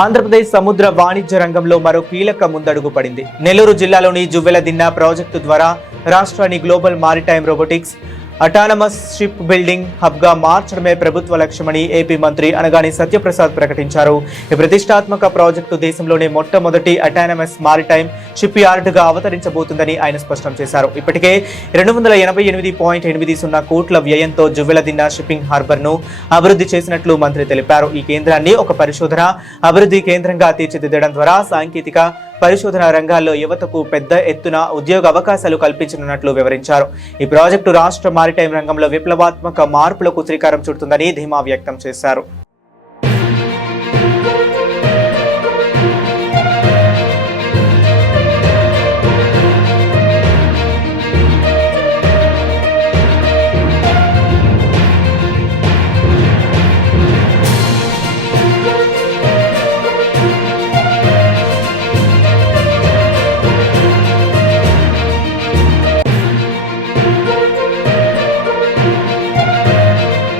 ఆంధ్రప్రదేశ్ సముద్ర వాణిజ్య రంగంలో మరో కీలక ముందడుగు పడింది. నెల్లూరు జిల్లాలోని జువ్వెలదిన్న ప్రాజెక్టు ద్వారా రాష్ట్రాన్ని global maritime robotics autonomous ship building hub గా మార్చడమే ప్రభుత్వ లక్ష్యమని ఏపీ మంత్రి అనగాని సత్యప్రసాద్ ప్రకటించారు. ఈ ప్రతిష్టాత్మక ప్రాజెక్టు దేశంలోనే మొట్టమొదటి అటానమస్ మారిటైమ్ షిప్ యార్డ్ గా అవతరించబోతుందని ఆయన స్పష్టం చేశారు. ఇప్పటికే 288.80 కోట్ల వ్యయంతో జువ్వెలదిన్న షిప్పింగ్ హార్బర్ ను అభివృద్ధి చేసినట్లు మంత్రి తెలిపారు. ఈ కేంద్రాన్ని ఒక పరిశోధన అభివృద్ధి కేంద్రంగా తీర్చిదిద్దడం ద్వారా సాంకేతిక పరిశోధన రంగాల్లో యువతకు పెద్ద ఎత్తున ఉద్యోగ అవకాశాలు కల్పించనున్నట్లు వివరించారు. ఈ ప్రాజెక్టు రాష్ట్ర మారిటైమ్ రంగంలో విప్లవాత్మక మార్పులకు శ్రీకారం చుడుతుందని ధీమా వ్యక్తం చేశారు.